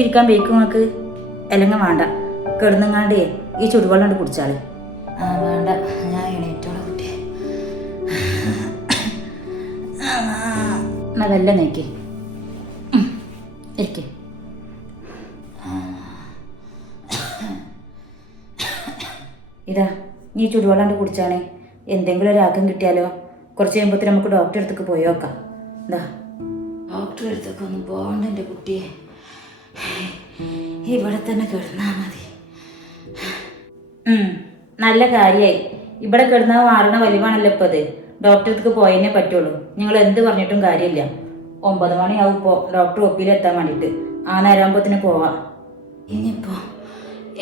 നീറ്റിരിക്കാൻ ബേക്കും നിങ്ങൾക്ക് അല്ലെങ്കിൽ വേണ്ട. കിടന്നങ്ങാണ്ടേ ഈ ചുടുവെള്ളം കൊണ്ട് കുടിച്ചാൽ ആ വേണ്ട. ഞാൻ എണീറ്റോളെ കുട്ടി എന്നാ വല്ല നീക്കി. ഇരിക്കേ. ഇതാ നീ ചുടുവെള്ളം കൊണ്ട് കുടിച്ചാണേ. എന്തെങ്കിലും ഒരു ആക്കം കിട്ടിയാലോ? കുറച്ച് കഴിയുമ്പോൾ നമുക്ക് ഡോക്ടറെ അടുത്തേക്ക് പോയി നോക്കാം. എന്താ ഡോക്ടറെ അടുത്തേക്ക് ഒന്നും പോകണ്ട എന്റെ കുട്ടിയെ. ഇവിടെ തന്നെ കിടന്നാൽ മതി. നല്ല കാര്യമായി ഇവിടെ കിടന്നാൽ മാറണ വലിവാണല്ലോ ഡോക്ടറെ അടുത്തേക്ക് പോയതിനെ പറ്റുള്ളൂ. നിങ്ങൾ എന്ത് പറഞ്ഞിട്ടും കാര്യമില്ല. ഒമ്പത് മണിയാവും ഇപ്പോൾ ഡോക്ടർ ഒപ്പിയിലെത്താൻ വേണ്ടിയിട്ട്. ആ നേരമ്പത്തിന് പോവാം. ഇനിയിപ്പോൾ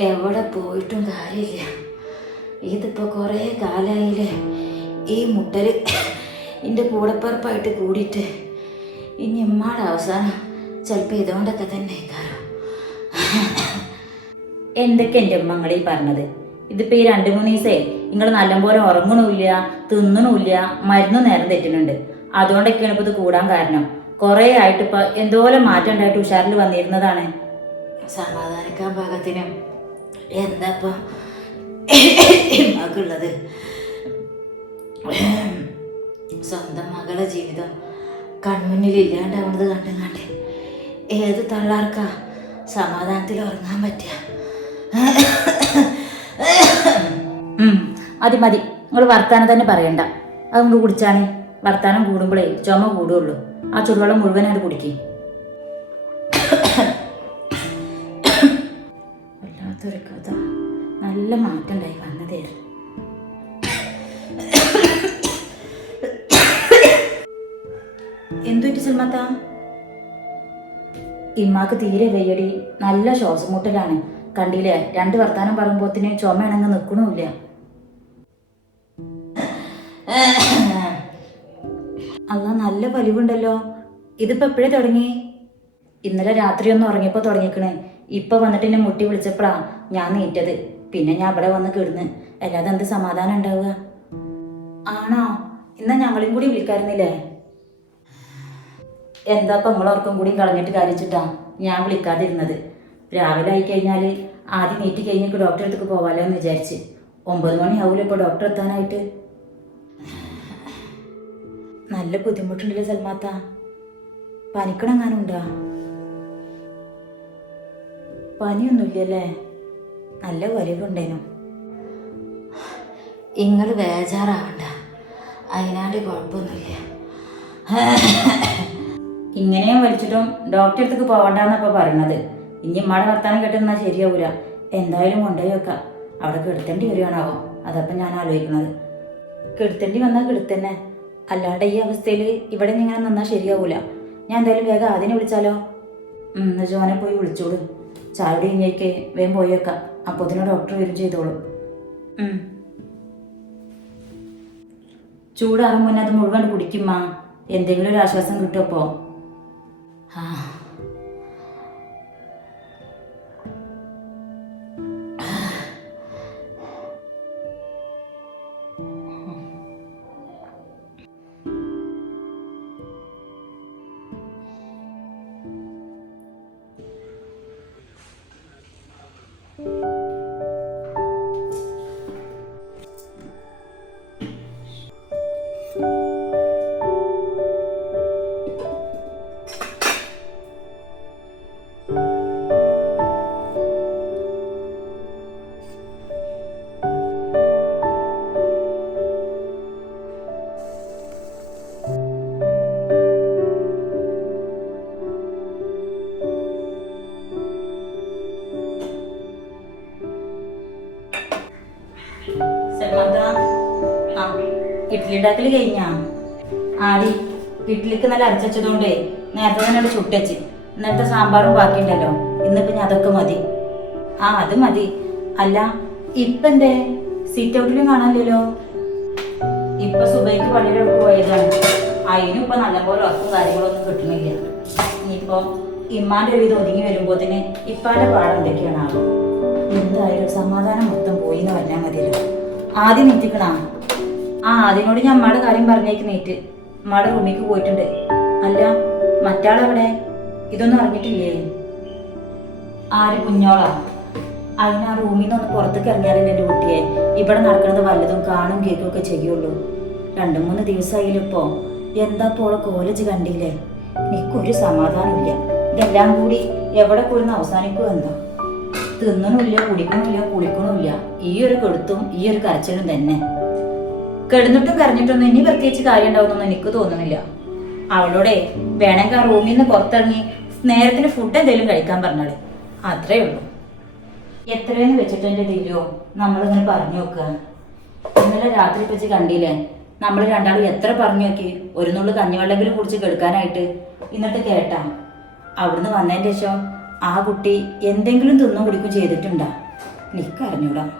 എവിടെ പോയിട്ടും കാര്യമില്ല. ഇതിപ്പോൾ കുറേ കാലമായില്ലേ ഈ മുട്ടൽ എന്റെ കൂടപ്പറപ്പായിട്ട് കൂടിയിട്ട്. ഇനി ഇമ്മാടെ അവസാനം ചിലപ്പോൾ ഇതുകൊണ്ടൊക്കെ തന്നെ എന്തൊക്കെ എന്റെ ഉമ്മങ്ങൾ ഈ പറഞ്ഞത്? ഇതിപ്പോൾ ഈ രണ്ട് മൂന്ന് ദിവസേ നിങ്ങൾ നല്ലപോലെ ഉറങ്ങണമില്ല തിന്നണമില്ല മരുന്നും നേരം തെറ്റുന്നുണ്ട് അതുകൊണ്ടൊക്കെയാണ് ഇപ്പോൾ ഇത് കൂടാൻ കാരണം. കുറേ ആയിട്ട് ഇപ്പോൾ എന്തോരം മാറ്റം ഉണ്ടായിട്ട് ഉഷാറിൽ വന്നിരുന്നതാണ്. സമാധാനിക്കാൻ പാകത്തിനും എന്താ ഇപ്പം മകളുള്ളത് സ്വന്തം മകളെ ജീവിതം കൺമുന്നിൽ ഇല്ലാണ്ടാവുന്നത് കണ്ടും കണ്ട് ഏത് തള്ളാർക്കാ സമാധാനത്തിൽ ഉറങ്ങാൻ പറ്റുക ഉം, മതി മതി. നിങ്ങൾ വർത്താനം തന്നെ പറയണ്ട. അത് നിങ്ങൾ കുടിച്ചാണ്. വർത്താനം കൂടുമ്പോഴേ ചുമ കൂടുള്ളൂ. ആ ചുടുവെള്ളം മുഴുവനായിട്ട് കുടിക്കേ. വല്ലാത്തൊരു കഥ. നല്ല മാറ്റം ഉണ്ടായി എന്തു ഇതി സിനിമത്ത ഇമ്മാക്ക് തീരെ വെയ്യടി. നല്ല ശ്വാസം മുട്ടലാണ് കണ്ടില്ലേ? രണ്ട് വർത്താനം പറയുമ്പോത്തിന് ചുമ ഇണങ്ങ് നിൽക്കണമില്ല അല്ല നല്ല വലിവുണ്ടല്ലോ ഇതിപ്പോ എപ്പോഴേ തുടങ്ങി? ഇന്നലെ രാത്രി ഒന്ന് ഉറങ്ങിയപ്പോ തുടങ്ങിക്കണേ. ഇപ്പൊ വന്നിട്ട് എന്നെ മുട്ടി വിളിച്ചപ്പോഴാ ഞാൻ നീറ്റത്. പിന്നെ ഞാൻ അവിടെ വന്ന് കിടന്ന്. അല്ലാതെ എന്ത് സമാധാനം ഉണ്ടാവുക? ആണോ? ഇന്നാ ഞങ്ങളെയും കൂടി വിളിക്കാറുന്നില്ലേ എന്താ ഇപ്പൊ നിങ്ങളോർക്കും കൂടി കളഞ്ഞിട്ട് കാര്യച്ചിട്ടാ? ഞാൻ വിളിക്കാതിരുന്നത്. രാവിലെ ആയി കഴിഞ്ഞാൽ ആദ്യം നീറ്റ് കഴിഞ്ഞിട്ട് ഡോക്ടറെ അടുത്തേക്ക് പോവാലോ എന്ന് വിചാരിച്ച്. ഒമ്പത് മണിയാവൂലോ ഇപ്പോൾ ഡോക്ടർ എത്താനായിട്ട്? നല്ല ബുദ്ധിമുട്ടുണ്ടല്ലോ സൽമാത്ത. പനിക്കണെങ്ങാനുണ്ടാ? പനിയൊന്നുമില്ലല്ലേ? നല്ല വരവുണ്ടേനു. നിങ്ങൾ ബേജാറാവണ്ട. അതിനാണ്ട് കുഴപ്പമൊന്നുമില്ല. ഇങ്ങനെയും വലിച്ചിട്ടും ഡോക്ടറെ അടുത്തേക്ക് പോവണ്ടെന്നപ്പോൾ പറയണത്. ഇനി മഴ വർത്താനം കേട്ടിരുന്നാൽ ശരിയാവൂല. എന്തായാലും കൊണ്ടുപോയി വെക്കാം. അവിടെ കിടത്തേണ്ടി വരികയാണാവോ? അതപ്പം ഞാൻ ആലോചിക്കുന്നത് കിടത്തേണ്ടി വന്നാൽ കിടത്തന്നെ. അല്ലാണ്ട് ഈ അവസ്ഥയിൽ ഇവിടെ നിന്ന് ഇങ്ങനെ നിന്നാൽ ശരിയാവൂല. ഞാൻ എന്തായാലും വേഗം ആദ്യം വിളിച്ചാലോ? ജോനെ പോയി വിളിച്ചോളൂ. ചാടി ഇങ്ങേക്ക് വേഗം പോയി വെക്കാം. അപ്പോൾ അതിന് ഡോക്ടർ വരും ചെയ്തോളൂ. ചൂടാറും മുന്നേ അത് മുഴുവൻ കുടിക്കുമ്മ എന്തെങ്കിലും ഒരു ആശ്വാസം കിട്ടും അപ്പോൾ ഇഡ്ഡലി കഴിഞ്ഞ? ആടി ഇഡ്ഡലിക്ക് നല്ല അരച്ചുകൊണ്ടേ നേരത്തെ തന്നെ ചുട്ടച്ച് ഇന്നത്തെ സാമ്പാറും ബാക്കിയുണ്ടല്ലോ. ഇന്നിപ്പോ ഞാൻ അതൊക്കെ മതി. ആ അത് മതി. അല്ല ഇപ്പൊ എന്തേ? സീറ്റ് ഔട്ടിലും കാണാനില്ലല്ലോ. ഇപ്പൊ സുബൈക്ക് പള്ളിയിലോട്ട് പോയതാണ്. അതിനും ഇപ്പൊ നല്ലപോലെ ഉറക്കും കാര്യങ്ങളൊന്നും കിട്ടുന്നില്ല ഇനിയിപ്പോ ഇമ്മാന്റെ ഒരു ഇത് ഒതുങ്ങി തന്നെ ഇപ്പാന്റെ പാടം എന്തൊക്കെയാണാവോ എന്തായാലും സമാധാനം മൊത്തം പോയി എന്ന് പറഞ്ഞാൽ മതിയല്ലോ. ആദ്യം നീറ്റിക്കണ? ആ അതിനോട് ഞാൻ അമ്മയുടെ കാര്യം പറഞ്ഞേക്കുന്നേറ്റ് അമ്മയുടെ റൂമിലേക്ക് പോയിട്ടുണ്ട്. അല്ല മറ്റാളെവിടെ? ഇതൊന്നും അറിഞ്ഞിട്ടില്ലേ? ആര് കുഞ്ഞോളാ? അതിന് ആ റൂമിൽ നിന്ന് ഒന്ന് പുറത്തേക്ക് ഇറങ്ങിയാലും എന്റെ കുട്ടിയെ? ഇവിടെ നടക്കുന്നത് വല്ലതും കാണും കേൾക്കും ഒക്കെ ചെയ്യുള്ളൂ. രണ്ടു മൂന്ന് ദിവസമായാലും ഇപ്പോൾ എന്താ ഇപ്പോൾ കോളേജ് കണ്ടില്ലേ? എനിക്കൊരു സമാധാനമില്ല ഇതെല്ലാം കൂടി എവിടെ കൂടുന്ന അവസാനിക്കും എന്താ? തിന്നണില്ല കുടിക്കണില്ല കുളിക്കണില്ല ഈ ഒരു കെടുത്തും ഈ ഒരു കരച്ചിലും തന്നെ. കിടന്നിട്ടും കരഞ്ഞിട്ടൊന്നും ഇനി പ്രത്യേകിച്ച് കാര്യം ഉണ്ടാവുന്നൊന്നും എനിക്ക് തോന്നുന്നില്ല. അവളോടെ വേണമെങ്കിൽ ആ റൂമിൽ നിന്ന് പുറത്തിറങ്ങി നേരത്തിന് ഫുഡ് എന്തെങ്കിലും കഴിക്കാൻ പറഞ്ഞാളെ. അത്രേ ഉള്ളൂ. എത്രയെന്ന് വെച്ചിട്ട് എന്റെ ദിലോ നമ്മളിങ്ങനെ പറഞ്ഞു നോക്കുക ഇന്നലെ രാത്രി വെച്ച് കണ്ടില്ലേ? നമ്മൾ രണ്ടാളും എത്ര പറഞ്ഞു നോക്കി. ഒരു നുള്ളു കഞ്ഞിവെള്ളമെങ്കിലും കുടിച്ച് കെടുക്കാനായിട്ട്. എന്നിട്ട് കേട്ടാ അവിടുന്ന് വന്നതിന്റെ ശേഷം ആ കുട്ടി എന്തെങ്കിലും തിന്നും കുടിക്കും ചെയ്തിട്ടുണ്ടാ. നിക്കറിഞ്ഞൂടാ.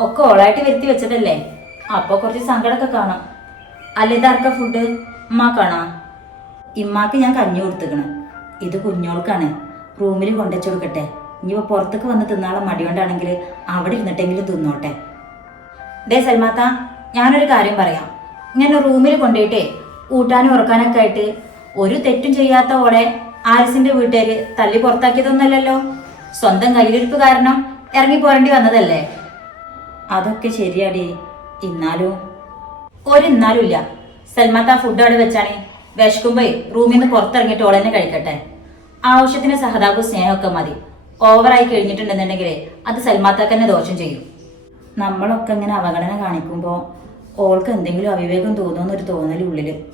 ഒക്കെ ഓളായിട്ട് വരുത്തി വെച്ചതല്ലേ? അപ്പൊ കുറച്ച് സങ്കടമൊക്കെ കാണാം. അല്ല ഇതാർക്ക ഫുഡ് ഉമ്മാക്കാണോ ഇമ്മാക്ക് ഞാൻ കഞ്ഞി കൊടുത്തുക്കണ്. ഇത് കുഞ്ഞോൾക്കാണ് റൂമിൽ കൊണ്ടുവച്ചു കൊടുക്കട്ടെ. ഇനിയിപ്പോ പുറത്തേക്ക് വന്ന് തിന്നാളെ മടിയുണ്ടാണെങ്കിൽ അവിടെ ഇരുന്നിട്ടെങ്കിലും തിന്നോട്ടെ. ദേ സൽമാത്ത ഞാനൊരു കാര്യം പറയാം. ഞാൻ റൂമിൽ കൊണ്ടുപോയിട്ടേ ഊട്ടാനും ഉറക്കാനൊക്കെ ആയിട്ട് ഒരു തെറ്റും ചെയ്യാത്ത ഓളെ ആരിസിന്റെ വീട്ടുകാര് തല്ലി പുറത്താക്കിയതൊന്നല്ലല്ലോ സ്വന്തം കയ്യിലിരിപ്പ് കാരണം ഇറങ്ങി പോരേണ്ടി വന്നതല്ലേ? അതൊക്കെ ശരിയാടി. ഇന്നാലും? ഒരിന്നാലും ഇല്ല സൽമാത്ത ഫുഡ് അവിടെ വെച്ചാണ്. വിശക്കുമ്പോ റൂമിൽ നിന്ന് പുറത്തിറങ്ങിയിട്ട് ഓളെന്നെ കഴിക്കട്ടെ. ആവശ്യത്തിന് സഹതാപവും സ്നേഹമൊക്കെ മതി. ഓവറായി കഴിഞ്ഞിട്ടുണ്ടെന്നുണ്ടെങ്കിൽ അത് സൽമാത്താക്ക് തന്നെ ദോഷം ചെയ്യും. നമ്മളൊക്കെ ഇങ്ങനെ അവഗണന കാണിക്കുമ്പോൾ ഓൾക്ക് എന്തെങ്കിലും അവിവേകം തോന്നുമെന്നൊരു തോന്നലുള്ളിൽ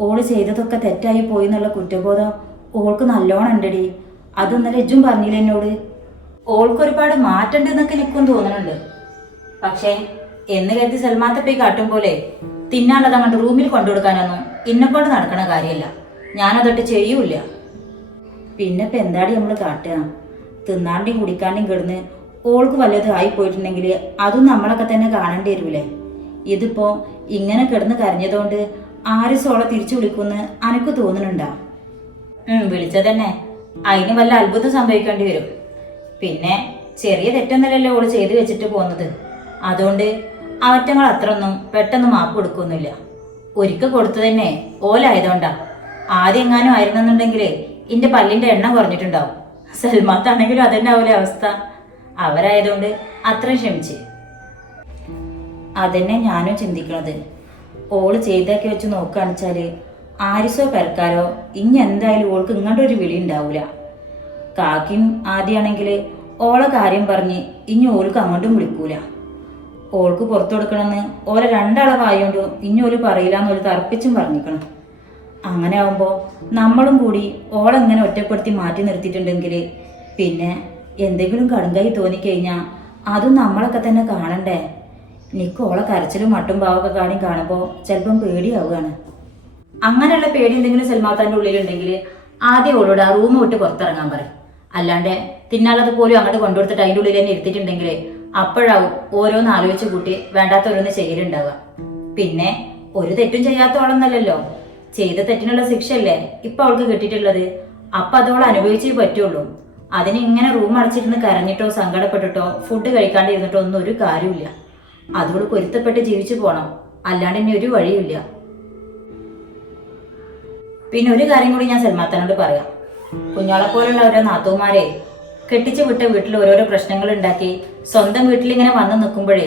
ഓൾ ചെയ്തതൊക്കെ തെറ്റായി പോയി എന്നുള്ള കുറ്റബോധം ഓൾക്ക് നല്ലോണം ഉണ്ടടി. അതൊന്നല്ല എജ്ജും പറഞ്ഞില്ല എന്നോട്. ഓൾക്ക് ഒരുപാട് മാറ്റണ്ടെന്നൊക്കെ എനിക്കും തോന്നുന്നുണ്ട് പക്ഷേ എന്ന് കരുതി സൽമാത്തപ്പി കാട്ടും പോലെ തിന്നാനുള്ളത് അങ്ങോട്ട് റൂമിൽ കൊണ്ടുകൊടുക്കാനൊന്നും ഇന്നെക്കൊണ്ട് കൊണ്ട് നടക്കണ കാര്യമല്ല. ഞാനതൊട്ട് ചെയ്യൂല പിന്നെ ഇപ്പൊ എന്താടി നമ്മൾ കാട്ടുക? തിന്നാണ്ടിയും കുടിക്കാണ്ടിയും കിടന്ന് ഓൾക്ക് വല്ലതും ആയി പോയിട്ടുണ്ടെങ്കിൽ അതും നമ്മളൊക്കെ തന്നെ കാണേണ്ടി വരൂലേ? ഇതിപ്പോ ഇങ്ങനെ കിടന്ന് കരഞ്ഞതുകൊണ്ട് ആര് സോളെ തിരിച്ചു വിളിക്കുമെന്ന് അനക്ക് തോന്നുന്നുണ്ടാ? വിളിച്ചതന്നെ അതിന് വല്ല അത്ഭുതം സംഭവിക്കേണ്ടി വരും. പിന്നെ ചെറിയ തെറ്റൊന്നല്ലല്ലോ ഓൾ ചെയ്തു വെച്ചിട്ട് പോകുന്നത്. അതുകൊണ്ട് അവറ്റങ്ങൾ അത്രയൊന്നും പെട്ടെന്ന് മാപ്പ് കൊടുക്കൊന്നുമില്ല ഒരിക്കൽ കൊടുത്തു തന്നെ ഓലായതുകൊണ്ടാ. ആദ്യം എങ്ങാനും ആയിരുന്നെന്നുണ്ടെങ്കിലേ ഇന്റെ പല്ലിന്റെ എണ്ണം കുറഞ്ഞിട്ടുണ്ടാവും. സൽമാത്താണെങ്കിലും ആവൂലെ അവസ്ഥ. അവരായതുകൊണ്ട് അത്രയും ക്ഷമിച്ച്. അതന്നെ ഞാനും ചിന്തിക്കണത്. ഓൾ ചെയ്തൊക്കെ വെച്ച് നോക്കുകയാണെച്ചാൽ ആരിസോ പെരക്കാരോ ഇനി എന്തായാലും ഓൾക്ക് ഇങ്ങോട്ട് ഒരു വിളി ഉണ്ടാവൂല. കാക്കിയും ആദ്യമാണെങ്കിൽ ഓളെ കാര്യം പറഞ്ഞ് ഇനി ഓൾക്ക് അങ്ങോട്ടും വിളിക്കൂല. ഓൾക്ക് പുറത്തു കൊടുക്കണമെന്ന് ഓരെ രണ്ടളവായോണ്ട് ഇനി ഒരു പറയില്ല എന്നൊരു തർപ്പിച്ചും പറഞ്ഞിക്കണം അങ്ങനെ ആവുമ്പോ നമ്മളും കൂടി ഓളെങ്ങനെ ഒറ്റപ്പെടുത്തി മാറ്റി നിർത്തിയിട്ടുണ്ടെങ്കിൽ പിന്നെ എന്തെങ്കിലും കടുങ്കായി തോന്നിക്കഴിഞ്ഞാൽ അതും നമ്മളൊക്കെ തന്നെ കാണണ്ടേ? നിക്ക് ഓളെ കരച്ചിലും മട്ടും പാവൊക്കെ കാണി കാണുമ്പോൾ ചിലപ്പം പേടിയാവുകയാണ്. അങ്ങനെയുള്ള പേടി എന്തെങ്കിലും സൽമാത്താന്റെ ഉള്ളിലുണ്ടെങ്കിൽ ആദ്യം ഓളോട് ആ റൂം വിട്ട് പുറത്തിറങ്ങാൻ പറയും. അല്ലാണ്ട് തിന്നാളത് പോലും അങ്ങോട്ട് കൊണ്ടുകൊടുത്തിട്ട് അതിന്റെ ഉള്ളിൽ തന്നെ ഇരുത്തിയിട്ടുണ്ടെങ്കിൽ അപ്പോഴാവും ഓരോന്ന് ആലോചിച്ച് കൂട്ടി വേണ്ടാത്ത ഓരോന്ന് ചെയ്യലുണ്ടാവുക. പിന്നെ ഒരു തെറ്റും ചെയ്യാത്തോളന്നല്ലോ ചെയ്ത തെറ്റിനുള്ള ശിക്ഷയല്ലേ ഇപ്പൊ അവൾക്ക് കിട്ടിയിട്ടുള്ളത്? അപ്പൊ അതോൾ അനുഭവിച്ചേ പറ്റുള്ളൂ. അതിന് ഇങ്ങനെ റൂം അടച്ചിരുന്ന് കരഞ്ഞിട്ടോ സങ്കടപ്പെട്ടിട്ടോ ഫുഡ് കഴിക്കാണ്ടിരുന്നിട്ടോ ഒന്നും ഒരു കാര്യമില്ല അതോട് പൊരുത്തപ്പെട്ട് ജീവിച്ചു പോണം. അല്ലാണ്ട് ഇനി ഒരു വഴിയില്ല പിന്നെ ഒരു കാര്യം കൂടി ഞാൻ സൽമാത്തനോട് പറയാം. കുഞ്ഞോളെ പോലുള്ള ഓരോ നാത്തൂമാരെ കെട്ടിച്ചു വിട്ട വീട്ടിൽ ഓരോരോ പ്രശ്നങ്ങൾ ഉണ്ടാക്കി സ്വന്തം വീട്ടിൽ ഇങ്ങനെ വന്നു നിൽക്കുമ്പോഴേ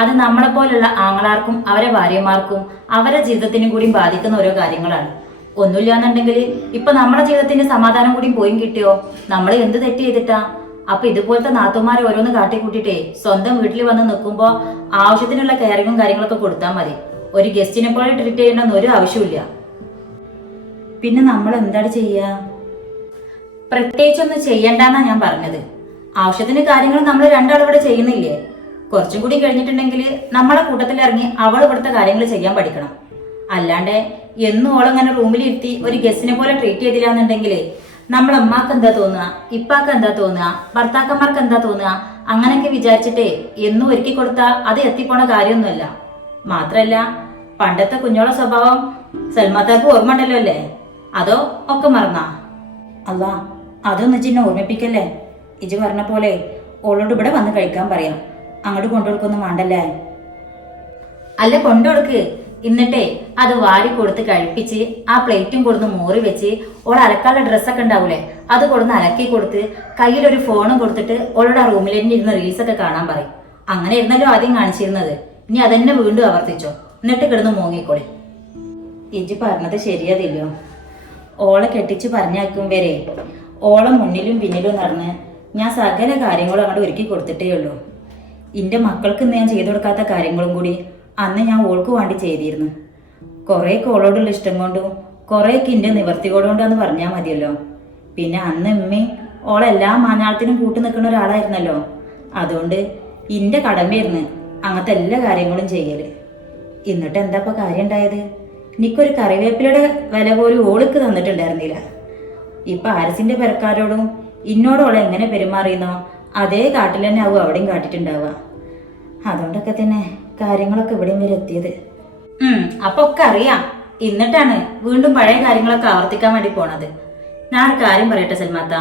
അത് നമ്മളെ പോലുള്ള ആങ്ങളാർക്കും അവരെ ഭാര്യമാർക്കും അവരെ ജീവിതത്തിനും കൂടി ബാധിക്കുന്ന ഓരോ കാര്യങ്ങളാണ്. ഒന്നുമില്ല എന്നുണ്ടെങ്കിൽ ഇപ്പൊ നമ്മളെ ജീവിതത്തിന്റെ സമാധാനം കൂടി പോയും കിട്ടിയോ? നമ്മൾ എന്ത് തെറ്റ് ചെയ്തിട്ടാ? അപ്പൊ ഇതുപോലത്തെ നാത്തുമാരെ ഓരോന്ന് കാട്ടിക്കൂട്ടിട്ടേ സ്വന്തം വീട്ടിൽ വന്ന് നിൽക്കുമ്പോ ആവശ്യത്തിനുള്ള കെയറിങ്ങും കാര്യങ്ങളൊക്കെ കൊടുത്താൽ മതി. ഒരു ഗസ്റ്റിനെ പോലെ ട്രീറ്റ് ചെയ്യണമെന്ന് ഒരു ആവശ്യമില്ല പിന്നെ നമ്മൾ എന്താണ് ചെയ്യുക പ്രത്യേകിച്ചൊന്നും ചെയ്യണ്ടെന്നാ ഞാൻ പറഞ്ഞത്. ആവശ്യത്തിന് കാര്യങ്ങൾ നമ്മൾ രണ്ടാളും ഇവിടെ ചെയ്യുന്നില്ലേ? കുറച്ചും കൂടി കഴിഞ്ഞിട്ടുണ്ടെങ്കിൽ നമ്മളെ കൂട്ടത്തിൽ ഇറങ്ങി അവൾ ഇവിടുത്തെ കാര്യങ്ങൾ ചെയ്യാൻ പഠിക്കണം. അല്ലാണ്ട് എന്നും ഓളങ്ങനെ റൂമിലിരുത്തി ഒരു ഗസ്റ്റിനെ പോലെ ട്രീറ്റ് ചെയ്തില്ല എന്നുണ്ടെങ്കിൽ നമ്മളെ അമ്മാക്ക് എന്താ തോന്നുക ഇപ്പാക്ക് എന്താ തോന്നുക ഭർത്താക്കന്മാർക്ക് എന്താ തോന്നുക അങ്ങനെയൊക്കെ വിചാരിച്ചിട്ടേ എന്നും ഒരുക്കി കൊടുത്താൽ അത് എത്തിപ്പോണ കാര്യമൊന്നുമല്ല. മാത്രല്ല പണ്ടത്തെ കുഞ്ഞോളെ സ്വഭാവം സൽമാത്താക്ക് ഓർമ്മ ഉണ്ടല്ലോ അല്ലേ? അതോ ഒക്കെ മറന്നാ? അല്ല അതൊന്നും ചിന്നെ ഓർമ്മിപ്പിക്കല്ലേ? ഇജ് പറഞ്ഞ പോലെ ഓളോട് ഇവിടെ വന്ന് കഴിക്കാൻ പറയാം. അങ്ങോട്ട് കൊണ്ടുകൊടുക്കൊന്നും വേണ്ടല്ലേ? അല്ല കൊണ്ടുകൊടുക്ക്. എന്നിട്ടേ അത് വാരി കൊടുത്ത് കഴിപ്പിച്ച് ആ പ്ലേറ്റും കൊടുത്ത് മോറി വെച്ച് ഓൾ അലക്കാനുള്ള ഡ്രസ്സൊക്കെ ഉണ്ടാവൂലേ? അത് കൊടുന്ന് അലക്കി കൊടുത്ത് കയ്യിലൊരു ഫോണും കൊടുത്തിട്ട് ഓളോട് ആ റൂമിൽ തന്നെ ഇരുന്ന് റീൽസ് ഒക്കെ കാണാൻ പറയും. അങ്ങനെ ഇരുന്നല്ലോ ആദ്യം കാണിച്ചിരുന്നത്. ഇനി അതന്നെ വീണ്ടും ആവർത്തിച്ചോ. എന്നിട്ട് കിടന്ന് മോങ്ങിക്കോളി. ഇജി പറഞ്ഞത് ശരിയതില്ലോ ഓളെ കെട്ടിച്ച് പറഞ്ഞാക്കും വരെ ഓളെ മുന്നിലും പിന്നിലും നടന്ന് ഞാൻ സകല കാര്യങ്ങളും അങ്ങോട്ട് ഒരുക്കി കൊടുത്തിട്ടേ ഉള്ളൂ. എന്റെ മക്കൾക്ക് ഞാൻ ചെയ്തു കൊടുക്കാത്ത കാര്യങ്ങളും കൂടി അന്ന് ഞാൻ ഓൾക്ക് വേണ്ടി ചെയ്തിരുന്നു. കുറേയൊക്കെ ഓളോടുള്ള ഇഷ്ടം കൊണ്ടും കുറേയൊക്കെ എന്റെ നിവർത്തി കൊണ്ടുകൊണ്ടാന്ന് പറഞ്ഞാൽ മതിയല്ലോ. പിന്നെ അന്ന് ഉമ്മയും ഓളെല്ലാ മാഞ്ഞാളത്തിനും കൂട്ടു നിൽക്കുന്ന ഒരാളായിരുന്നല്ലോ. അതുകൊണ്ട് എന്റെ കടമയായിരുന്നു അങ്ങനത്തെ എല്ലാ കാര്യങ്ങളും ചെയ്യൽ. എന്നിട്ട് എന്താ ഇപ്പൊ കാര്യം ഉണ്ടായത്? എനിക്കൊരു കറിവേപ്പിലയുടെ വില പോലും ഓൾക്ക് തന്നിട്ടുണ്ടായിരുന്നില്ല. ഇപ്പൊ അരസിന്റെ പെരക്കാരോടും ഇന്നോടോളം എങ്ങനെ പെരുമാറിയെന്നോ അതേ കാട്ടിൽ തന്നെ ആവും അവിടെയും കാട്ടിട്ടുണ്ടാവുക. അതുകൊണ്ടൊക്കെ തന്നെ കാര്യങ്ങളൊക്കെ ഇവിടെയും വരെ എത്തിയത്. അപ്പൊ ഒക്കെ അറിയാം. എന്നിട്ടാണ് വീണ്ടും പഴയ കാര്യങ്ങളൊക്കെ ആവർത്തിക്കാൻ വേണ്ടി പോണത്. ഞാൻ ഒരു കാര്യം പറയട്ടെ സൽമാത്ത?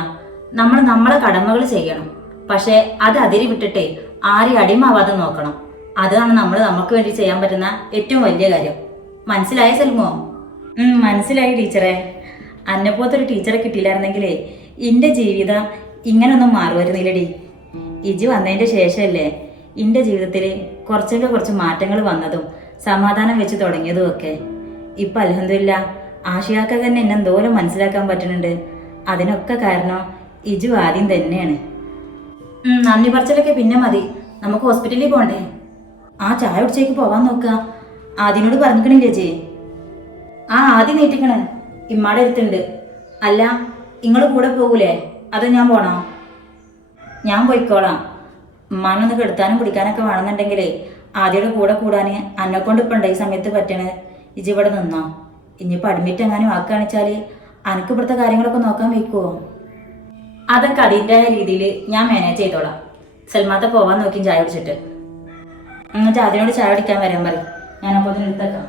നമ്മൾ നമ്മളെ കടമകൾ ചെയ്യണം. പക്ഷെ അത് അതിരി വിട്ടിട്ടേ ആരെയും അടിമാവാതെ നോക്കണം. അതാണ് നമ്മൾ നമുക്ക് വേണ്ടി ചെയ്യാൻ പറ്റുന്ന ഏറ്റവും വലിയ കാര്യം. മനസ്സിലായ സൽമോ? മനസ്സിലായി ടീച്ചറെ. അന്നെപ്പോലത്തെ ഒരു ടീച്ചറെ കിട്ടിയില്ലായിരുന്നെങ്കിലേ ഇന്റെ ജീവിതം ഇങ്ങനൊന്നും മാറുമായിരുന്നില്ലടി. ഇജി വന്നതിന്റെ ശേഷമല്ലേ ഇന്റെ ജീവിതത്തിൽ കുറച്ചൊക്കെ കുറച്ച് മാറ്റങ്ങൾ വന്നതും സമാധാനം വെച്ച് തുടങ്ങിയതും ഒക്കെ. ഇപ്പൊ അലഹമില്ല ആഷിയാക്ക തന്നെ എന്നെ എന്തോരം മനസ്സിലാക്കാൻ പറ്റുന്നുണ്ട്. അതിനൊക്കെ കാരണം ഇജു ആദ്യം തന്നെയാണ്. നന്ദി പറച്ചിലൊക്കെ പിന്നെ മതി. നമുക്ക് ഹോസ്പിറ്റലിൽ പോകണ്ടേ ആ ചായ കുടിച്ചേക്ക് പോവാൻ നോക്കുക ആദ്യനോട് പറഞ്ഞിക്കണില്ലേ ചേച്ചി ആ ആദ്യം നീട്ടിക്കണേ. ഇമ്മാടെ അടുത്തുണ്ട്. അല്ല നിങ്ങൾ കൂടെ പോകൂലേ? അതോ ഞാൻ പോണോ? ഞാൻ പോയിക്കോളാം. ഉമ്മാനൊന്ന് കെടുത്താനും പിടിക്കാനൊക്കെ വേണമെന്നുണ്ടെങ്കിലേ ആദ്യയുടെ കൂടെ കൂടാന് അന്നെ കൊണ്ട് ഇപ്പം ഈ സമയത്ത് പറ്റണേ. ഇജി ഇവിടെ നിന്നോ? ഇനിയിപ്പോൾ അഡ്മിറ്റ് എങ്ങാനും ആക്കുകയാണെച്ചാൽ അനക്ക് ഇവിടുത്തെ കാര്യങ്ങളൊക്കെ നോക്കാൻ വയ്ക്കുമോ അതൊക്കെ അതിന്റെ രീതിയിൽ ഞാൻ മാനേജ് ചെയ്തോളാം. സൽമാത്ത പോവാൻ നോക്കി ചായ കുടിച്ചിട്ട്. എന്നിട്ട് അതിനോട് ചായ കുടിക്കാൻ വരാൻ പറയും. ഞാനപ്പോൾ അതിന്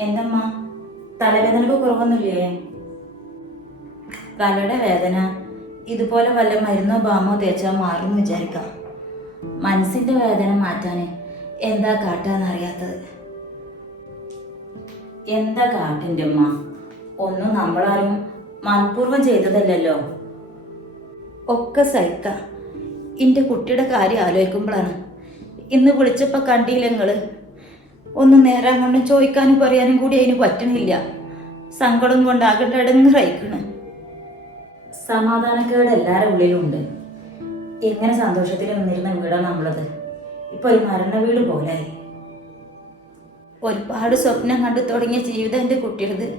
എന്തമ്മ? തലവേദനക്ക് കുറവൊന്നുമില്ലേ? തലയുടെ വേദന. ഇതുപോലെ വല്ല മരുന്നോ ബാമോ തേച്ചാൽ മാറും വിചാരിക്കാം. മനസ്സിന്റെ വേദന മാറ്റാൻ എന്താ കാട്ടാന്നറിയാത്തത്? എന്താ കാട്ടിന്റെ അമ്മ ഒന്നും നമ്മളാരും മനഃപൂർവം ചെയ്തതല്ലല്ലോ. ഒക്കെ സഹിക്ക. എന്റെ കുട്ടിയുടെ കാര്യം ആലോചിക്കുമ്പോഴാണ് ഇന്ന് വിളിച്ചപ്പോൾ കണ്ടില്ല ഒന്നും നേരം കൊണ്ടും ചോദിക്കാനും പറയാനും കൂടി അതിന് പറ്റണില്ല. സങ്കടം കൊണ്ട് ആകട്ടെ ഇടങ്ങറയിക്കണ് സമാധാനക്കേട് എല്ലാവരുടെ ഉള്ളിലും ഉണ്ട്. എങ്ങനെ സന്തോഷത്തിൽ നിന്നിരുന്ന വീടാണ് നമ്മളത്? ഇപ്പൊ ഒരു മരണ വീട് പോലെ ഒരുപാട് സ്വപ്നം കണ്ടു തുടങ്ങിയ ജീവിതം എന്റെ കുട്ടിയുടേത്.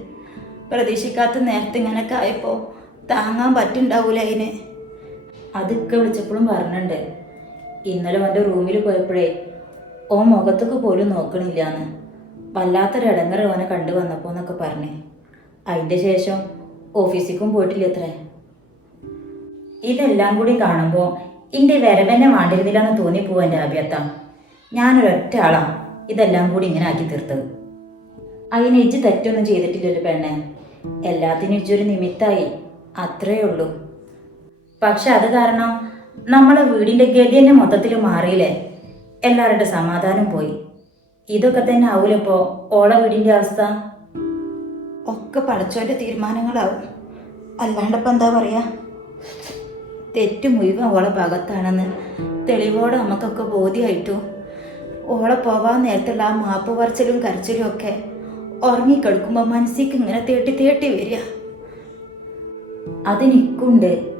പ്രതീക്ഷിക്കാത്ത നേരത്തെ ഇങ്ങനൊക്കെ ആയപ്പോൾ താങ്ങാൻ പറ്റുണ്ടാവൂല അതിന്. അതൊക്കെ വിളിച്ചപ്പോഴും പറഞ്ഞിട്ടുണ്ട്. ഇന്നലെ എന്റെ റൂമിൽ പോയപ്പോഴേ ഓ മുഖത്തൊക്കെ പോലും നോക്കണില്ലാന്ന്. എന്ന് ഇടങ്ങറ് ഓനെ കണ്ടു വന്നപ്പോൾ എന്നൊക്കെ പറഞ്ഞേ. അതിന്റെ ശേഷം ഓഫീസിക്കും പോയിട്ടില്ല അത്രേ? ഇതെല്ലാം കൂടി കാണുമ്പോൾ ഇന്റെ വരവെന്നെ വേണ്ടിരുന്നില്ല എന്ന് തോന്നിപ്പോവും എന്റെ ആഭ്യത്ത ഞാനൊരൊറ്റ ആളാ ഇതെല്ലാം കൂടി ഇങ്ങനെ ആക്കി തീർത്തത്. അതിന് ഇജ്ജ് തെറ്റൊന്നും ചെയ്തിട്ടില്ലല്ലോ പെണ്ണെ. എല്ലാത്തിനും ഇജ്ജൊരു നിമിത്തായി. അത്രേ ഉള്ളൂ. പക്ഷെ അത് കാരണം നമ്മളെ വീടിന്റെ ഗതി തന്നെ മൊത്തത്തിൽ മാറിയില്ലേ? എല്ലാവരുടെ സമാധാനം പോയി. ഇതൊക്കെ തന്നെ ആവൂലപ്പോ ഓള വീടിന്റെ അവസ്ഥ? ഒക്കെ പടച്ചോന്റെ തീരുമാനങ്ങളാവും. അല്ലാണ്ടപ്പോ എന്താ പറയാ? തെറ്റ് മുഴുവൻ ഓളെ ഭാഗത്താണെന്ന് തെളിവോടെ നമുക്കൊക്കെ ബോധ്യമായിട്ടു ഓളെ പോവാൻ നേരത്തുള്ള ആ മാപ്പ് പറച്ചിലും കരച്ചിലും ഒക്കെ ഉറങ്ങിക്കിടക്കുമ്പോൾ മനസ്സിക്ക് ഇങ്ങനെ തേട്ടി തേട്ടി വരിക. അതിനിക്കുണ്ട്.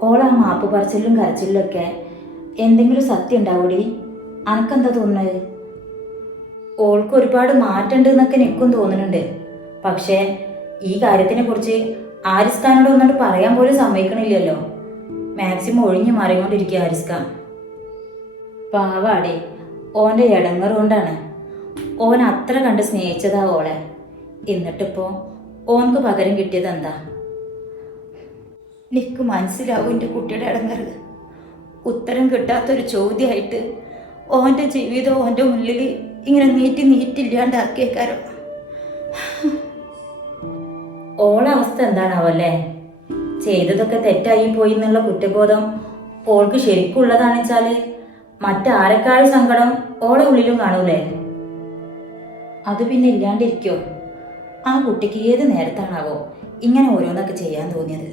ഓളെ ആ മാപ്പ് പറച്ചിലും കരച്ചിലും ഒക്കെ എന്തെങ്കിലും സത്യം ഉണ്ടാവൂടി? അനക്കെന്താ തോന്നുന്നത് ഓൾക്ക് ഒരുപാട് മാറ്റമുണ്ട് എന്നൊക്കെ എനിക്കും തോന്നുന്നുണ്ട് പക്ഷേ ഈ കാര്യത്തിനെ കുറിച്ച് ആരിസ് ഖാനോട് ഒന്നുകൊണ്ട് പറയാൻ പോലും സമ്മതിക്കണില്ലല്ലോ. മാക്സിമം ഒഴിഞ്ഞു മാറിക്കൊണ്ടിരിക്കുക ആരിസ് ഖാൻ പാവാടേ ഓന്റെ ഇടങ്ങറ് കൊണ്ടാണ്. ഓൻ അത്ര കണ്ട് സ്നേഹിച്ചതാ ഓളെ. എന്നിട്ടിപ്പോ ഓൻക്ക് പകരം കിട്ടിയത് എന്താ? നിക്ക് മനസ്സിലാവും എന്റെ കുട്ടിയുടെ ഇടങ്ങറ് ഉത്തരം കിട്ടാത്തൊരു ചോദ്യമായിട്ട് ഓന്റെ ജീവിതം ഓന്റെ മുന്നിൽ ഇങ്ങനെ നീറ്റി നീറ്റില്ലാണ്ടാക്കിയേക്കാരോ ഓളെ അവസ്ഥ എന്താണാവല്ലേ? ചെയ്തതൊക്കെ തെറ്റായി പോയി എന്നുള്ള കുറ്റബോധം ഓൾക്ക് ശരിക്കുള്ളതാണെന്ന് വെച്ചാൽ മറ്റാരെക്കാളും സങ്കടം ഓളെ ഉള്ളിലും കാണൂലേ? അത് പിന്നെ ഇല്ലാണ്ടിരിക്കോ? ആ കുട്ടിക്ക് ഏത് നേരത്താണാവോ ഇങ്ങനെ ഓരോന്നൊക്കെ ചെയ്യാൻ തോന്നിയത്.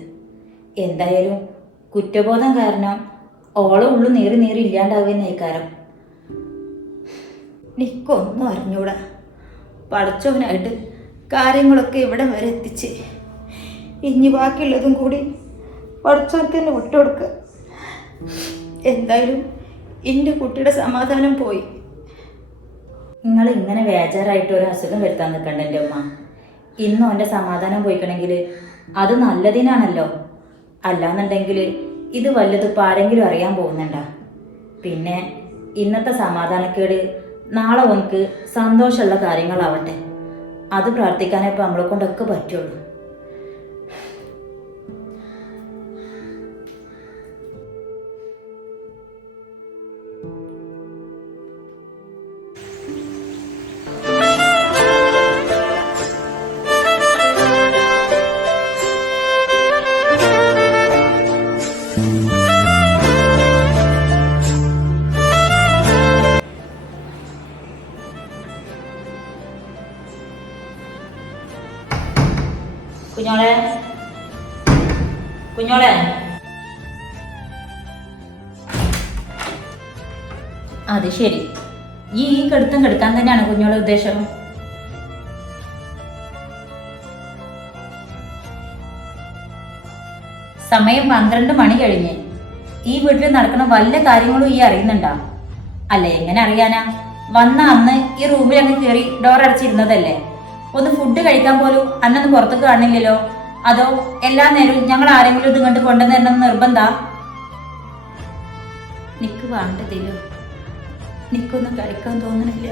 എന്തായാലും കുറ്റബോധം കാരണം ഓളെ ഉള്ളു നീറി നീറി ഇല്ലാണ്ടാവുന്നേക്കാരം. നിക്കൊന്നും അറിഞ്ഞൂടാ. പഠിച്ചവനായിട്ട് കാര്യങ്ങളൊക്കെ ഇവിടെ വരെ എത്തിച്ച്. ഇനി ബാക്കിയുള്ളതും കൂടി പഠിച്ചവർക്ക് തന്നെ വിട്ടുകൊടുക്കുക എന്തായാലും എന്റെ കുട്ടിയുടെ സമാധാനം പോയി. നിങ്ങൾ ഇങ്ങനെ വേജാറായിട്ട് ഒരു അസുഖം വരുത്താൻ നിൽക്കണ്ട എന്റെ ഉമ്മ. ഇന്നും അവന്റെ സമാധാനം പോയിക്കണമെങ്കിൽ അത് നല്ലതിനാണല്ലോ. അല്ലാന്നുണ്ടെങ്കിൽ ഇത് വല്ലതും ഇപ്പം ആരെങ്കിലും അറിയാൻ പോകുന്നുണ്ടാ? പിന്നെ ഇന്നത്തെ സമാധാനക്കേട് നാളെ ഓനക്ക് സന്തോഷമുള്ള കാര്യങ്ങളാവട്ടെ. അത് പ്രാർത്ഥിക്കാനേ ഇപ്പം നമ്മളെ കൊണ്ടൊക്കെ പറ്റുള്ളൂ. അത് ശരി. ഈ കെടുത്തം കെടുക്കാൻ തന്നെയാണ് കുഞ്ഞോളെ ഉദ്ദേശം. സമയം പന്ത്രണ്ട് മണി കഴിഞ്ഞ്. ഈ വീട്ടിൽ നടക്കുന്ന വല്ല കാര്യങ്ങളും ഈ അറിയുന്നുണ്ടാ? അല്ല എങ്ങനെ അറിയാനാ? വന്ന അന്ന് ഈ റൂമിൽ അങ്ങ് കയറി ഡോർ അടച്ചിരുന്നതല്ലേ? ഒന്ന് ഫുഡ് കഴിക്കാൻ പോലും അന്നൊന്ന് പുറത്തേക്ക് കാണില്ലല്ലോ അതോ എല്ലാ നേരവും ഞങ്ങൾ ആരെങ്കിലും ഇത് കണ്ട് കൊണ്ടുവരണം നിർബന്ധ? നിക്ക് വേണ്ടതില്ലോ നിക്കൊന്നും കഴിക്കാൻ തോന്നണില്ല.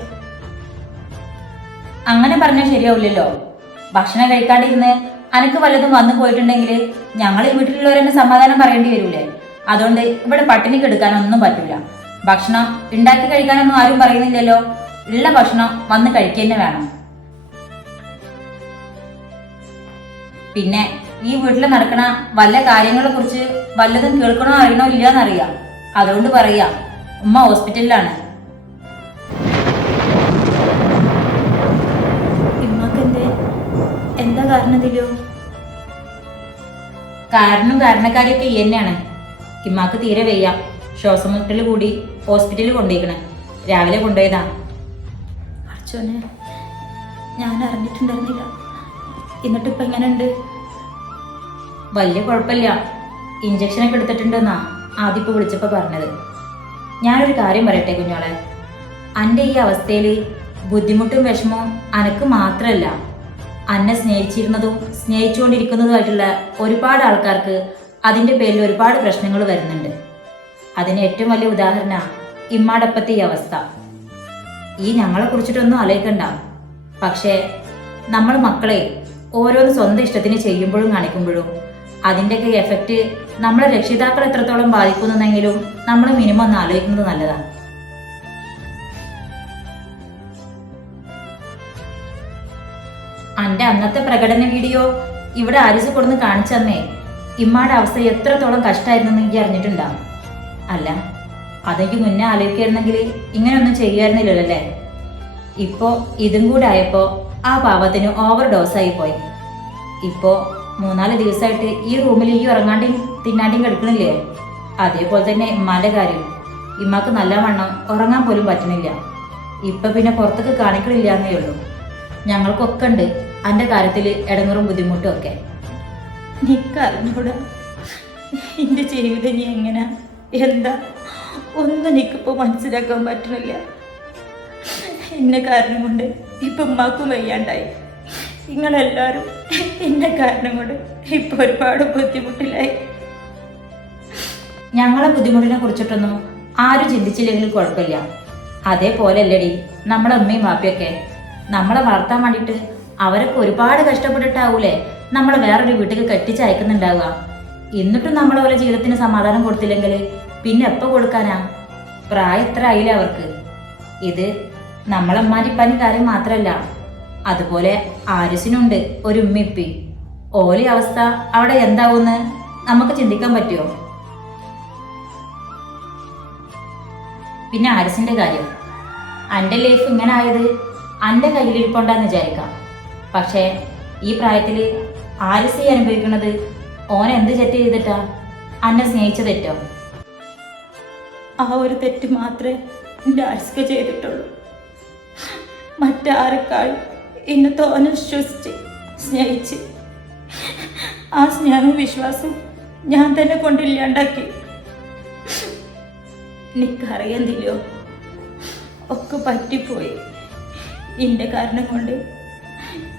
അങ്ങനെ പറഞ്ഞാൽ ശരിയാവില്ലല്ലോ. ഭക്ഷണം കഴിക്കാണ്ടിരുന്ന് അനക്ക് വല്ലതും വന്നു പോയിട്ടുണ്ടെങ്കിൽ ഞങ്ങൾ ഈ വീട്ടിലുള്ളവരെന്നെ സമാധാനം പറയേണ്ടി വരൂലേ? അതുകൊണ്ട് ഇവിടെ പട്ടിണി കെടുക്കാനൊന്നും പറ്റില്ല ഭക്ഷണം ഉണ്ടാക്കി കഴിക്കാനൊന്നും ആരും പറയുന്നില്ലല്ലോ. ഉള്ള ഭക്ഷണം വന്ന് കഴിക്കുക വേണം. പിന്നെ ഈ വീട്ടിൽ നടക്കണ വല്ല കാര്യങ്ങളെ കുറിച്ച് വല്ലതും കേൾക്കണോ അറിയണോ ഇല്ലാന്നറിയാം അതുകൊണ്ട് പറയാ ഉമ്മ ഹോസ്പിറ്റലിലാണ്. കാരണം കാരണക്കാരിയൊക്കെ ഈ തന്നെയാണ്. ഇമ്മാക്ക് തീരെ വയ്യ. ശ്വാസം മുട്ടൽ കൂടി ഹോസ്പിറ്റലിൽ കൊണ്ടുപോയിക്കണേ രാവിലെ കൊണ്ടുപോയതാ. അച്ഛനെ ഞാൻ അറിഞ്ഞിട്ടുണ്ടായിരുന്നില്ല. എന്നിട്ട് എങ്ങനെ എങ്ങനെയുണ്ട്? വലിയ കുഴപ്പമില്ല. ഇഞ്ചക്ഷനൊക്കെ എടുത്തിട്ടുണ്ടെന്നാ ആദ്യം ഇപ്പോൾ വിളിച്ചപ്പോൾ പറഞ്ഞത്. ഞാനൊരു കാര്യം പറയട്ടെ കുഞ്ഞോളെ? അന്റെ ഈ അവസ്ഥയിൽ ബുദ്ധിമുട്ടും വിഷമവും അനക്ക് മാത്രമല്ല അന്നെ സ്നേഹിച്ചിരുന്നതും സ്നേഹിച്ചുകൊണ്ടിരിക്കുന്നതുമായിട്ടുള്ള ഒരുപാട് ആൾക്കാർക്ക് അതിന്റെ പേരിൽ ഒരുപാട് പ്രശ്നങ്ങൾ വരുന്നുണ്ട്. അതിന് ഏറ്റവും വലിയ ഉദാഹരണ ഇമ്മാടപ്പത്തെ ഈ അവസ്ഥ. ഈ ഞങ്ങളെ കുറിച്ചിട്ടൊന്നും ആലോചിക്കണ്ട. പക്ഷേ നമ്മൾ മക്കളെ ഓരോന്ന് സ്വന്തം ഇഷ്ടത്തിന് ചെയ്യുമ്പോഴും കാണിക്കുമ്പോഴും അതിന്റെയൊക്കെ എഫക്റ്റ് നമ്മളെ രക്ഷിതാക്കൾ എത്രത്തോളം ബാധിക്കുന്നുണ്ടെങ്കിലും നമ്മൾ മിനിമം ഒന്ന് ആലോചിക്കുന്നത് നല്ലതാണ്. അന്റെ അന്നത്തെ പ്രകടന വീഡിയോ ഇവിടെ ആരിച്ച് കൊടുന്ന് കാണിച്ചന്നേ. ഇമ്മാടെ അവസ്ഥ എത്രത്തോളം കഷ്ടമായിരുന്നു എനിക്ക് അറിഞ്ഞിട്ടുണ്ടാവും. അല്ല അതെനിക്ക് മുന്നേ ആലോചിക്കായിരുന്നെങ്കിൽ ഇങ്ങനെയൊന്നും ചെയ്യുമായിരുന്നില്ലല്ലോ അല്ലേ? ഇപ്പോ ഇതും കൂടെ ആയപ്പോ ആ പാവത്തിന് ഓവർ ഡോസായി പോയി ഇപ്പോ മൂന്നാൽ ദിവസമായിട്ട് ഈ റൂമിൽ ഈ ഉറങ്ങാണ്ടും തിന്നാണ്ടും കിടക്കണില്ലേ? അതേപോലെ തന്നെ ഇമ്മാന്റെ കാര്യം. ഇമ്മാക്ക് നല്ലവണ്ണം ഉറങ്ങാൻ പോലും പറ്റുന്നില്ല. ഇപ്പൊ പിന്നെ പുറത്തേക്ക് കാണിക്കണില്ല എന്നേ ഉള്ളൂ. ഞങ്ങൾക്കൊക്കെ ഉണ്ട് അന്റെ കാര്യത്തിൽ ഇടങ്ങറും ബുദ്ധിമുട്ടും ഒക്കെ. നിക്കറിഞ്ഞൂടാ എന്റെ ജീവിതം ഇനി എങ്ങനെ? എന്താ? ഒന്നും എനിക്കിപ്പോൾ മനസ്സിലാക്കാൻ പറ്റുന്നില്ല എന്നെ കാരണം കൊണ്ട് ഇപ്പം ഉമ്മാക്കും വയ്യാണ്ടായി. നിങ്ങളെല്ലാവരും എന്നെ കാരണം കൊണ്ട് ഇപ്പൊ ഒരുപാട് ബുദ്ധിമുട്ടിലായി. ഞങ്ങളെ ബുദ്ധിമുട്ടിനെ കുറിച്ചിട്ടൊന്നും ആരും ചിന്തിച്ചില്ലെങ്കിലും കുഴപ്പമില്ല. അതേപോലെ അല്ലടി നമ്മളെ ഉമ്മയും വാപ്പയൊക്കെ. നമ്മളെ വളർത്താൻ വേണ്ടിയിട്ട് അവരൊക്കെ ഒരുപാട് കഷ്ടപ്പെട്ടിട്ടാവൂലേ? നമ്മളെ വേറൊരു വീട്ടിൽ കെട്ടിച്ചയക്കുന്നുണ്ടാവുക. എന്നിട്ടും നമ്മൾ ഓരോ ജീവിതത്തിന് സമാധാനം കൊടുത്തില്ലെങ്കിൽ പിന്നെ എപ്പോ കൊടുക്കാനാ? പ്രായം എത്ര ആയില്ല അവർക്ക്? ഇത് നമ്മളമ്മാരിപ്പാനി കാര്യം മാത്രമല്ല അതുപോലെ ആരുസിനുണ്ട് ഒരു ഉമ്മിപ്പി ഓലി അവസ്ഥ അവിടെ എന്താവുമെന്ന് നമുക്ക് ചിന്തിക്കാൻ പറ്റുമോ പിന്നെ ആരിസിന്റെ കാര്യം. അന്റെ ലൈഫ് ഇങ്ങനെ ആയത് അന്റെ കയ്യിലിരിപ്പുണ്ടെന്ന് വിചാരിക്കാം. പക്ഷേ ഈ പ്രായത്തിൽ ആരിസി അനുഭവിക്കുന്നത് ഓൻ എന്ത് തെറ്റ് ചെയ്തിട്ടാ? അന്നെ സ്നേഹിച്ച തെറ്റോ? ആ ഒരു തെറ്റ് മാത്രമേ എന്റെ ആർസ്ക ചെയ്തിട്ടുള്ളൂ. മറ്റാരെക്കാൾ എന്നെ തോനെ വിശ്വസിച്ച് സ്നേഹിച്ച്. ആ സ്നേഹവും വിശ്വാസം ഞാൻ തന്നെ കൊണ്ടില്ലാണ്ടാക്കി എനിക്കറിയന്തില്ലോ ഒക്കെ പറ്റിപ്പോയി. എന്റെ കാരണം കൊണ്ട്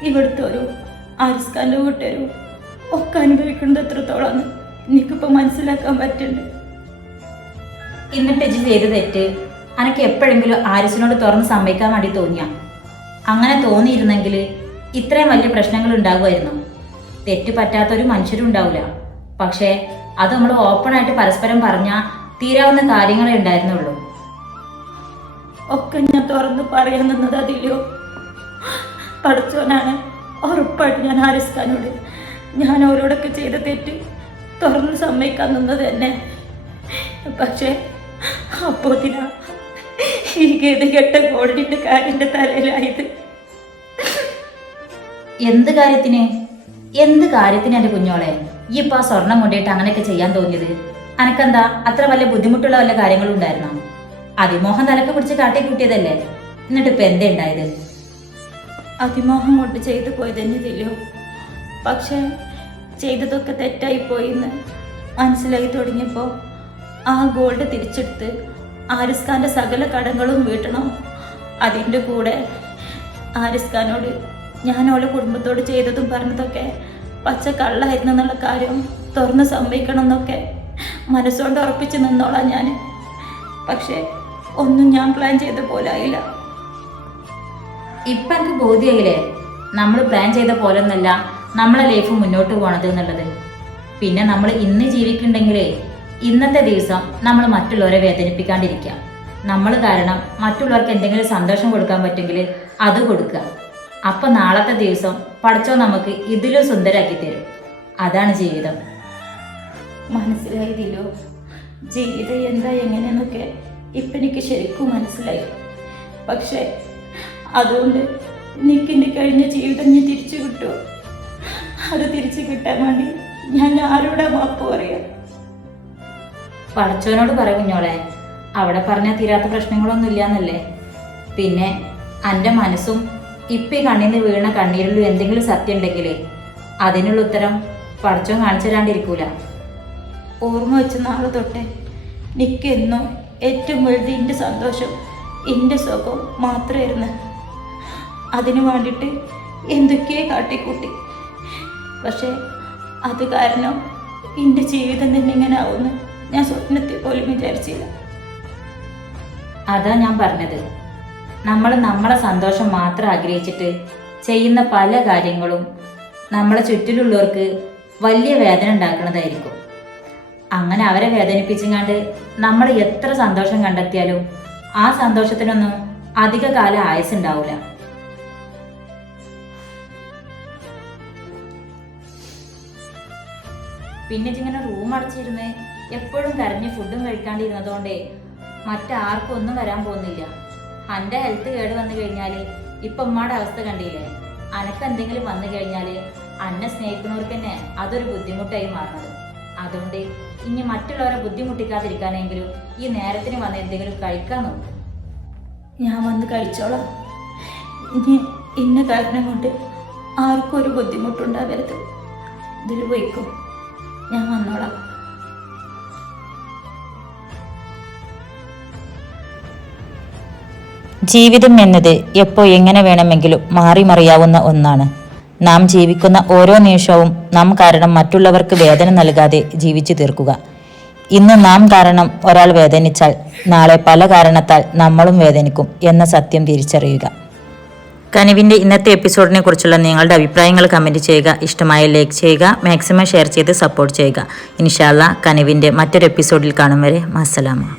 ഇവിടുത്തെ ഒരു ആരിസ്കാന്റെ കൂട്ടരും ഒക്കെ അനുഭവിക്കുന്നത് എത്രത്തോളം എനിക്കിപ്പോൾ മനസ്സിലാക്കാൻ പറ്റുന്നുണ്ട്. എന്നിട്ട് ഇജ്ജ് ചെയ്ത് തെറ്റ് അനക്ക് എപ്പോഴെങ്കിലും ആരിസിനോട് തുറന്ന് സമ്മതിക്കാൻ വേണ്ടി തോന്നിയ? അങ്ങനെ തോന്നിയിരുന്നെങ്കിൽ ഇത്രയും വലിയ പ്രശ്നങ്ങൾ ഉണ്ടാകുമായിരുന്നു. തെറ്റ് പറ്റാത്തൊരു മനുഷ്യരും ഉണ്ടാവില്ല. പക്ഷേ അത് നമ്മൾ ഓപ്പണായിട്ട് പരസ്പരം പറഞ്ഞാൽ തീരാവുന്ന കാര്യങ്ങളേ ഉണ്ടായിരുന്നുള്ളൂ. ഒക്കെ ഞാൻ തുറന്ന് പറയാൻ നിന്നത് അതിലോ? പഠിച്ചവനാണ്. ഉറപ്പായിട്ട് ഞാൻ ഹാരിസ് ഞാൻ അവരോടൊക്കെ ചെയ്ത തെറ്റ് തുറന്ന് സമ്മതിക്കാൻ നിന്നത് തന്നെ. പക്ഷേ അപ്പോത്തിനാ ഈ ഗതികെട്ട ഗോൾഡിന്റെ കാര്യന്റെ തലയിലായത്. എന്ത് കാര്യത്തിന്? എന്ത് കാര്യത്തിന് എന്റെ കുഞ്ഞോളെ? ഈ ഇപ്പൊ ആ സ്വർണം കൊണ്ടിട്ട് അങ്ങനെയൊക്കെ ചെയ്യാൻ തോന്നിയത്? അനക്കെന്താ അത്ര വല്ല ബുദ്ധിമുട്ടുള്ള വല്ല കാര്യങ്ങളും ഉണ്ടായിരുന്നോ? അതിമോഹം തലക്ക് പിടിച്ച് കാട്ടി കൂട്ടിയതല്ലേ എന്നിട്ട് ഇപ്പൊ എന്തേ ഉണ്ടായത്? അതിമോഹം കൊണ്ട് ചെയ്തു പോയതെന്നെ തെല്ലോ പക്ഷേ ചെയ്തതൊക്കെ തെറ്റായി പോയിന്ന് മനസ്സിലായി തുടങ്ങിയപ്പോൾ ആ ഗോൾഡ് തിരിച്ചെടുത്ത് ആരിസ്ഖാന്റെ സകല കടങ്ങളും വീട്ടണം. അതിന്റെ കൂടെ ആരിസ്ഖാനോട് ഞാൻ അവളെ കുടുംബത്തോട് ചെയ്തതും പറഞ്ഞതൊക്കെ പച്ച കള്ളായിരുന്നു എന്നുള്ള കാര്യം തുറന്ന് സംഭവിക്കണം എന്നൊക്കെ മനസ്സുകൊണ്ട് ഉറപ്പിച്ച് നിന്നോളാം ഞാൻ പക്ഷേ ഒന്നും ഞാൻ പ്ലാൻ ചെയ്ത പോലെ ആയില്ല. ഇപ്പൊ എനിക്ക് ബോധ്യമായില്ലേ നമ്മൾ പ്ലാൻ ചെയ്ത പോലെ ഒന്നല്ല നമ്മളെ ലൈഫ് മുന്നോട്ട് പോണത് എന്നുള്ളത്. പിന്നെ നമ്മൾ ഇന്ന് ജീവിക്കുന്നുണ്ടെങ്കിലേ ഇന്നത്തെ ദിവസം നമ്മൾ മറ്റുള്ളവരെ വേദനിപ്പിക്കാണ്ടിരിക്കുക നമ്മൾ കാരണം മറ്റുള്ളവർക്ക് എന്തെങ്കിലും സന്തോഷം കൊടുക്കാൻ പറ്റുമെങ്കിൽ അത് കൊടുക്കുക അപ്പൊ നാളത്തെ ദിവസം പഠിച്ചോ നമുക്ക് ഇതിലും സുന്ദരാക്കി തരും. അതാണ് ജീവിതം. മനസ്സിലായതില്ലോ ജീവിതം എന്താ എങ്ങനെയെന്നൊക്കെ ഇപ്പം എനിക്ക് ശരിക്കും മനസ്സിലായി. പക്ഷേ അതുകൊണ്ട് എനിക്കെന്റെ കഴിഞ്ഞ ജീവിതം ഞാൻ തിരിച്ചു കിട്ടുമോ? അത് തിരിച്ചു കിട്ടാൻ വേണ്ടി ഞാൻ ആരോടെ മാപ്പ് പറയാം? പടച്ചവനോട് പറ കുഞ്ഞോളെ അവിടെ പറഞ്ഞാൽ തീരാത്ത പ്രശ്നങ്ങളൊന്നും ഇല്ലാന്നല്ലേ? പിന്നെ എന്റെ മനസ്സും ഇപ്പം ഈ കണ്ണിന്ന് വീണ കണ്ണീരിലും എന്തെങ്കിലും സത്യം ഉണ്ടെങ്കിലേ അതിനുള്ള ഉത്തരം പടച്ചവൻ കാണിച്ചു തരാണ്ടിരിക്കൂല ഓർമ്മ വെച്ച നാളെ നിക്ക് എനിക്കെന്നും ഏറ്റവും വലുത് എന്റെ സന്തോഷം എന്റെ സുഖം മാത്രമായിരുന്നു അതിനു വേണ്ടിയിട്ട് എന്തൊക്കെയോ കാട്ടിക്കൂട്ടി. പക്ഷേ അത് കാരണം എന്റെ ജീവിതം തന്നെ ഇങ്ങനെ ആവുമെന്ന് ഞാൻ സ്വപ്നത്തിൽ പോലും വിചാരിച്ചില്ല. അതാ ഞാൻ പറഞ്ഞത്. നമ്മൾ നമ്മളെ സന്തോഷം മാത്രം ആഗ്രഹിച്ചിട്ട് ചെയ്യുന്ന പല കാര്യങ്ങളും നമ്മളെ ചുറ്റിലുള്ളവർക്ക് വലിയ വേദന ഉണ്ടാക്കുന്നതായിരിക്കും. അങ്ങനെ അവരെ വേദനിപ്പിച്ചങ്ങാണ്ട് നമ്മൾ എത്ര സന്തോഷം കണ്ടെത്തിയാലും ആ സന്തോഷത്തിനൊന്നും അധിക കാലം ആയുസ് ഉണ്ടാവില്ല പിന്നെ ഇതിങ്ങനെ റൂം അടച്ചിരുന്ന് എപ്പോഴും കരഞ്ഞ് ഫുഡും കഴിക്കാണ്ടിരുന്നതുകൊണ്ടേ മറ്റാർക്കും ഒന്നും വരാൻ പോകുന്നില്ല. അന്റെ ഹെൽത്ത് കേട് വന്നു കഴിഞ്ഞാൽ ഇപ്പൊ ഉമ്മയുടെ അവസ്ഥ കണ്ടില്ലേ? അനക്ക് എന്തെങ്കിലും വന്നു കഴിഞ്ഞാൽ അന്നെ സ്നേഹിക്കുന്നവർക്ക് തന്നെ അതൊരു ബുദ്ധിമുട്ടായി മാറുന്നത്. അതുകൊണ്ട് ഇനി മറ്റുള്ളവരെ ബുദ്ധിമുട്ടിക്കാതിരിക്കാനെങ്കിലും ഈ നേരത്തിന് വന്ന് എന്തെങ്കിലും കഴിക്കാൻ നോക്കും. ഞാൻ വന്ന് കഴിച്ചോളാം. ഇനി ഇന്ന കാരണം കൊണ്ട് ആർക്കും ഒരു ബുദ്ധിമുട്ടുണ്ടാവരുത്. ഇതിൽ പോയിക്കോ. ഞാൻ വന്നോളാം. ജീവിതം എന്നത് എപ്പോ എങ്ങനെ വേണമെങ്കിലും മാറി മറിയാവുന്ന ഒന്നാണ്. നാം ജീവിക്കുന്ന ഓരോ നിമിഷവും നാം കാരണം മറ്റുള്ളവർക്ക് വേദന നൽകാതെ ജീവിച്ചു തീർക്കുക. ഇന്ന് നാം കാരണം ഒരാൾ വേദനിച്ചാൽ നാളെ പല കാരണത്താൽ നമ്മളും വേദനിക്കും എന്ന സത്യം തിരിച്ചറിയുക. കനിവിന്റെ ഇന്നത്തെ എപ്പിസോഡിനെ കുറിച്ചുള്ള നിങ്ങളുടെ അഭിപ്രായങ്ങൾ കമന്റ് ചെയ്യുക. ഇഷ്ടമായ ലൈക്ക് ചെയ്യുക. മാക്സിമം ഷെയർ ചെയ്ത് സപ്പോർട്ട് ചെയ്യുക. ഇൻഷാല്ല കനിവിന്റെ മറ്റൊരു എപ്പിസോഡിൽ കാണും വരെ. മസ്സലാമ